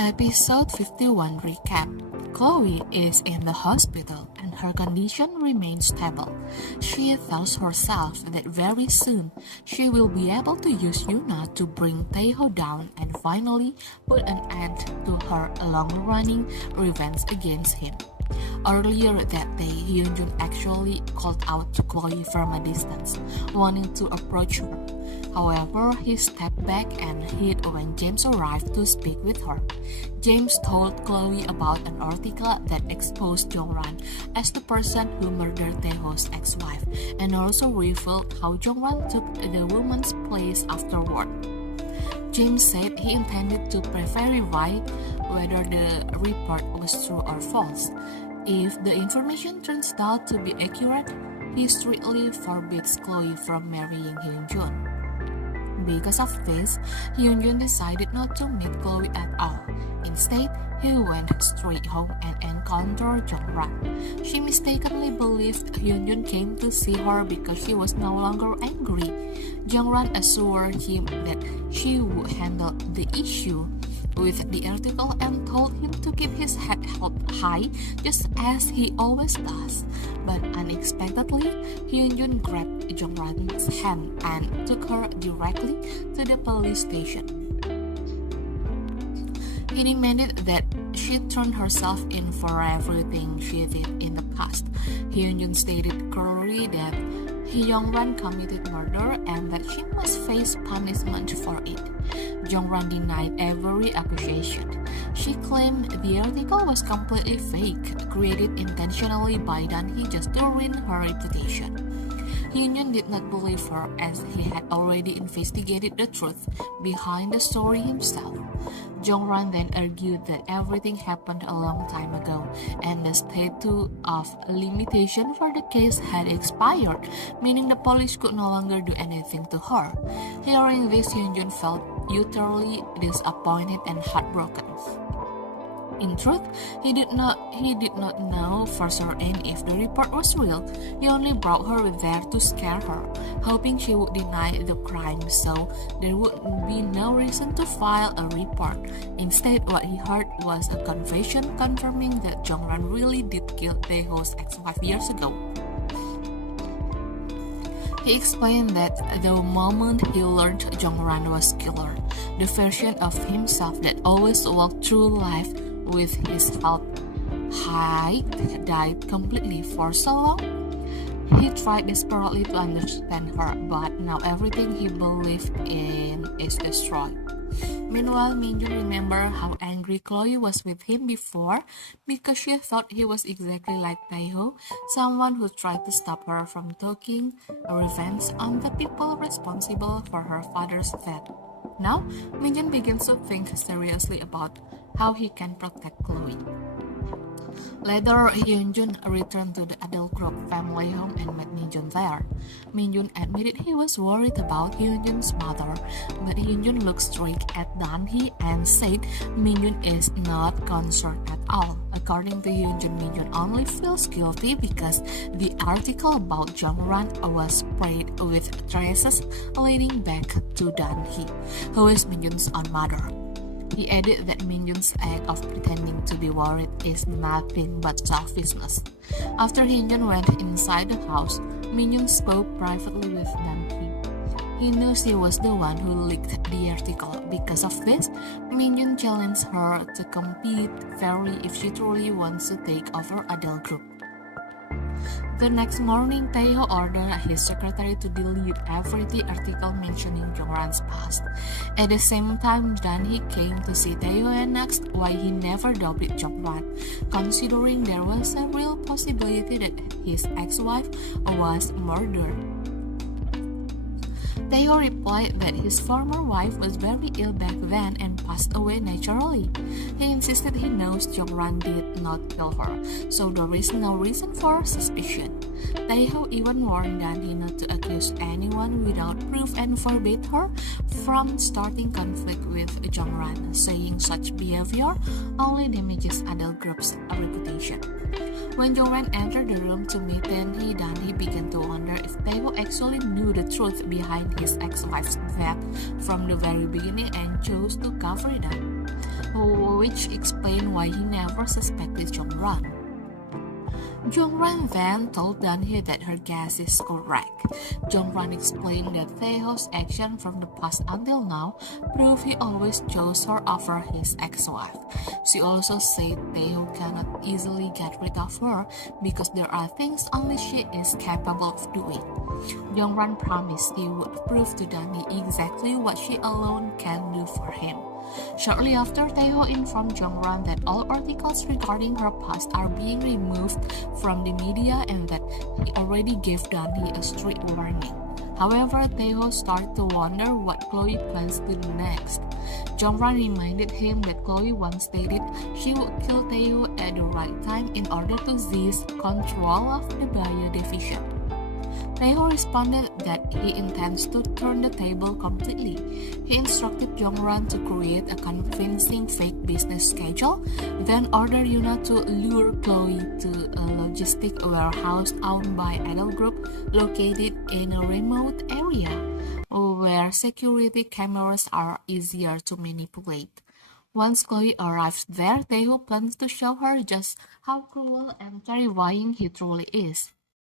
Episode 51 Recap. Chloe is in the hospital and her condition remains stable. She tells herself that very soon she will be able to use Yuna to bring Taeho down and finally put an end to her long-running revenge against him. Earlier that day, Hyunjun actually called out to Chloe from a distance, wanting to approach her. However, he stepped back and hid when James arrived to speak with her. James told Chloe about an article that exposed Jongran as the person who murdered Taeho's ex-wife, and also revealed how Jongran took the woman's place afterward. James said he intended to verify whether the report was true or false. If the information turns out to be accurate, he strictly forbids Chloe from marrying Hyunjun. Because of this, Hyunjun decided not to meet Chloe at all. Instead, he went straight home and encountered Jongran. She mistakenly believed Hyunjun came to see her because she was no longer angry. Jongran assured him that she would handle the issue with the article and told him to keep his head held high just as he always does. But unexpectedly, Hyunjun grabbed Jongran's hand and took her directly to the police station. He demanded that she turn herself in for everything she did in the past. Hyunjun stated clearly that Jongran committed murder and that she must face punishment for it. Jongran denied every accusation. She claimed the article was completely fake, created intentionally by Dan-hee just to ruin her reputation. Hyunjun did not believe her as he had already investigated the truth behind the story himself. Jongran then argued that everything happened a long time ago and the statute of limitation for the case had expired, meaning the police could no longer do anything to her. Hearing this, Hyunjun felt utterly disappointed and heartbroken. In truth, he did not know for certain if the report was real. He only brought her there to scare her, hoping she would deny the crime so there would be no reason to file a report. Instead, what he heard was a confession confirming that Jongran really did kill Taeho's ex-wife years ago. He explained that the moment he learned Jongran was killer, the version of himself that always walked through life with his health high died completely for so long. He tried desperately to understand her, but now everything he believed in is destroyed. Meanwhile, Minjun remembered how angry Chloe was with him before because she thought he was exactly like Taeho, someone who tried to stop her from taking revenge on the people responsible for her father's death. Now, Minjun begins to think seriously about how he can protect Chloe. Later, Hyunjun returned to the adult group family home and met Minjun there. Minjun admitted he was worried about Hyunjun's mother, but Hyunjun looked straight at Dan-hee and said Minjun is not concerned at all. According to Hyunjun, Minjun only feels guilty because the article about Jongran was sprayed with traces leading back to Dan-hee, who is Minjun's own mother. He added that Minjun's act of pretending to be worried is nothing but selfishness. After Hyunjun went inside the house, Minjun spoke privately with Dan-hee. He knew she was the one who leaked the article. Because of this, Minjun challenged her to compete fairly if she truly wants to take over adult group. The next morning, Taeho ordered his secretary to delete every article mentioning Jongran's past. At the same time, Dan-hee came to see Taeho and asked why he never doubted Jongran, considering there was a real possibility that his ex-wife was murdered. Taeho replied that his former wife was very ill back then and passed away naturally. He insisted he knows Jongran did not kill her, so there is no reason for suspicion. Taeho even warned Dan-hee not to accuse anyone without proof and forbade her from starting conflict with Jongran, saying such behavior only damages adult group's reputation. When Jongran entered the room to meet Dan-hee began to wonder if Taeho actually knew the truth behind his ex-wife's death from the very beginning and chose to cover it up. which explained why he never suspected Jongran. Jongran then told Danhee that her guess is correct. Jongran explained that Taeho's action from the past until now prove he always chose her over his ex-wife. She also said Taeho cannot easily get rid of her because there are things only she is capable of doing. Jongran promised he would prove to Danhee exactly what she alone can do for him. Shortly after, Taeho informed Jongran that all articles regarding her past are being removed from the media and that he already gave Danhee a strict warning. However, Taeho started to wonder what Chloe plans to do next. Jongran reminded him that Chloe once stated she would kill Taeho at the right time in order to seize control of the Baya division. Taeho responded that he intends to turn the table completely. He instructed Jongran to create a convincing fake business schedule, then ordered Yuna to lure Chloe to a logistic warehouse owned by Idol Group located in a remote area, where security cameras are easier to manipulate. Once Chloe arrives there, Taeho plans to show her just how cruel and terrifying he truly is.